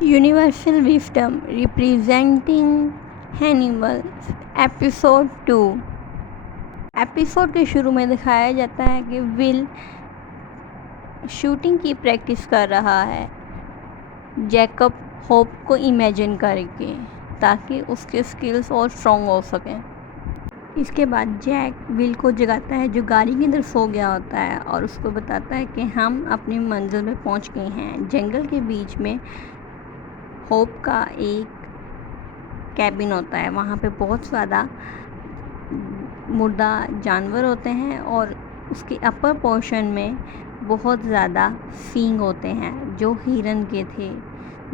Universal Wisdom Representing Hannibal episode 2। Episode के शुरू में दिखाया जाता है कि विल शूटिंग की प्रैक्टिस कर रहा है जैकब होप को इमेजिन करके, ताकि उसके स्किल्स और स्ट्रॉन्ग हो सकें। इसके बाद जैक विल को जगाता है जो गाड़ी के अंदर सो गया होता है और उसको बताता है कि हम अपनी मंजिल में पहुंच गए हैं। जंगल के बीच में होप का एक कैबिन होता है, वहाँ पे बहुत ज़्यादा मुर्दा जानवर होते हैं और उसके अपर पोर्शन में बहुत ज़्यादा सींग होते हैं जो हिरन के थे,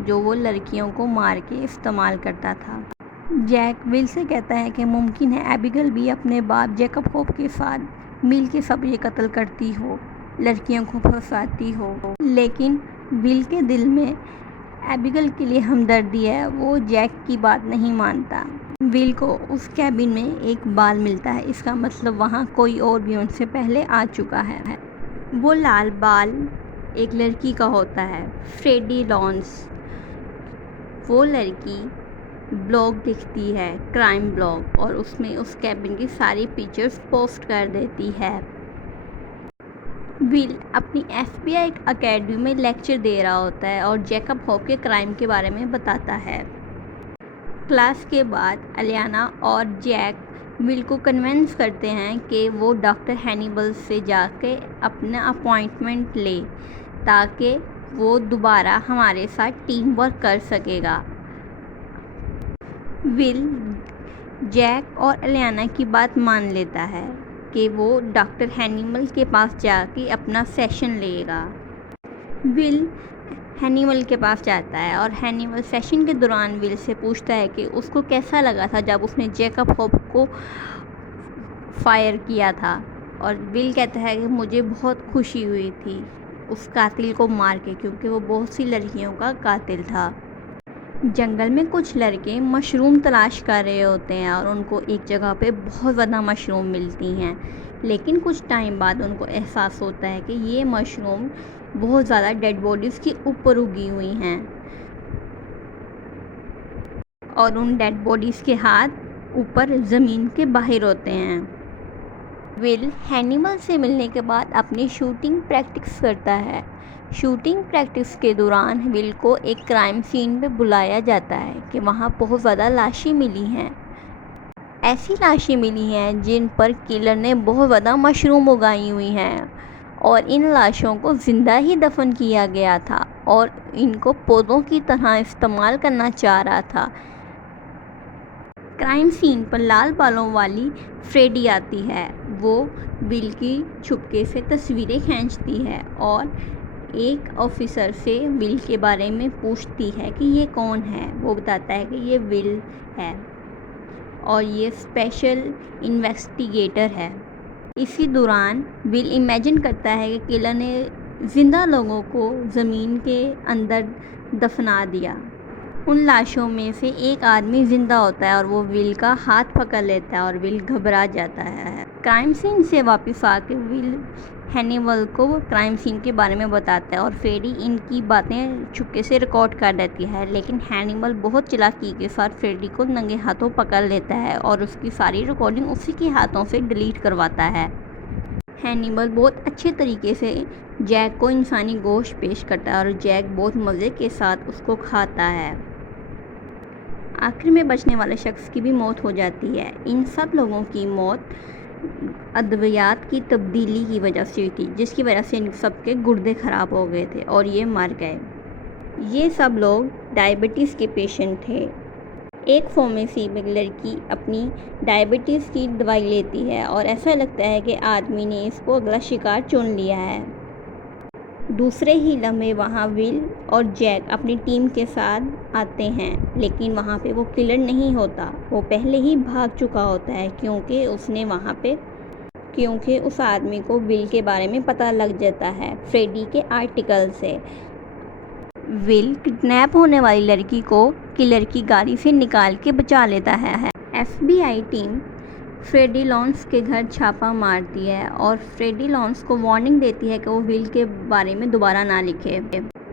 जो वो लड़कियों को मार के इस्तेमाल करता था। जैक विल से कहता है कि मुमकिन है एबिगेल भी अपने बाप जैकब होप के साथ मिल के सब ये कत्ल करती हो, लड़कियों को फंसाती हो, लेकिन विल के दिल में एबिगेल के लिए हमदर्दी है। वो जैक की बात नहीं मानता। विल को उस कैबिन में एक बाल मिलता है, इसका मतलब वहाँ कोई और भी उनसे पहले आ चुका है। वो लाल बाल एक लड़की का होता है, फ्रेडी लॉन्स। वो लड़की ब्लॉग दिखती है, क्राइम ब्लॉग, और उसमें उस कैबिन की सारी पिक्चर्स पोस्ट कर देती है। विल अपनी FBI अकेडमी में लेक्चर दे रहा होता है और जैकब होप के क्राइम के बारे में बताता है। क्लास के बाद अलियाना और जैक विल को कन्विंस करते हैं कि वो डॉक्टर हैनिबल से जाके अपना अपॉइंटमेंट ले, ताकि वो दोबारा हमारे साथ टीम वर्क कर सकेगा। विल जैक और अलियाना की बात मान लेता है कि वो डॉक्टर हैनिबल के पास जाके अपना सेशन लेगा। विल हैनिबल के पास जाता है और हैनिबल सेशन के दौरान विल से पूछता है कि उसको कैसा लगा था जब उसने जैकब होप को फायर किया था, और विल कहता है कि मुझे बहुत खुशी हुई थी उस कातिल को मार के, क्योंकि वो बहुत सी लड़कियों का कातिल था। जंगल में कुछ लड़के मशरूम तलाश कर रहे होते हैं और उनको एक जगह पे बहुत ज़्यादा मशरूम मिलती हैं, लेकिन कुछ टाइम बाद उनको एहसास होता है कि ये मशरूम बहुत ज़्यादा डेड बॉडीज़ के ऊपर उगी हुई हैं और उन डेड बॉडीज़ के हाथ ऊपर ज़मीन के बाहर होते हैं। विल हैनिबल से मिलने के बाद अपनी शूटिंग प्रैक्टिस करता है। शूटिंग प्रैक्टिस के दौरान विल को एक क्राइम सीन पे बुलाया जाता है कि वहाँ बहुत ज़्यादा लाशें मिली हैं। ऐसी लाशें मिली हैं जिन पर किलर ने बहुत ज़्यादा मशरूम उगाई हुई हैं, और इन लाशों को ज़िंदा ही दफन किया गया था और इनको पौधों की तरह इस्तेमाल करना चाह रहा था। क्राइम सीन पर लाल बालों वाली फ्रेडी आती है। वो विल की छुपके से तस्वीरें खींचती है और एक ऑफिसर से विल के बारे में पूछती है कि ये कौन है। वो बताता है कि ये विल है और ये स्पेशल इन्वेस्टिगेटर है। इसी दौरान विल इमेजिन करता है कि किलर ने ज़िंदा लोगों को ज़मीन के अंदर दफना दिया। उन लाशों में से एक आदमी ज़िंदा होता है और वो विल का हाथ पकड़ लेता है और विल घबरा जाता है। क्राइम सीन से वापस आके विल हैनिबल को क्राइम सीन के बारे में बताता है और फ्रेडी इनकी बातें चुपके से रिकॉर्ड कर देती है, लेकिन हैनिबल बहुत चालाकी के साथ फ्रेडी को नंगे हाथों पकड़ लेता है और उसकी सारी रिकॉर्डिंग उसी के हाथों से डिलीट करवाता है। हैनिबल बहुत अच्छे तरीके से जैक को इंसानी गोश्त पेश करता है और जैक बहुत मज़े के साथ उसको खाता है। आखिर में बचने वाले शख्स की भी मौत हो जाती है। इन सब लोगों की मौत अद्वियात की तब्दीली की वजह से हुई थी, जिसकी वजह से इन सब के गुर्दे ख़राब हो गए थे और ये मर गए। ये सब लोग डायबिटीज़ के पेशेंट थे। एक फार्मेसी में लड़की अपनी डायबिटीज़ की दवाई लेती है और ऐसा लगता है कि आदमी ने इसको अगला शिकार चुन लिया है। दूसरे ही लम्हे वहाँ विल और जैक अपनी टीम के साथ आते हैं, लेकिन वहाँ पे वो किलर नहीं होता। वो पहले ही भाग चुका होता है क्योंकि उस आदमी को विल के बारे में पता लग जाता है फ्रेडी के आर्टिकल से। विल किडनैप होने वाली लड़की को किलर की गाड़ी से निकाल के बचा लेता है। FBI टीम फ्रेडी लॉन्स के घर छापा मारती है और फ्रेडी लॉन्स को वार्निंग देती है कि वो विल के बारे में दोबारा ना लिखे।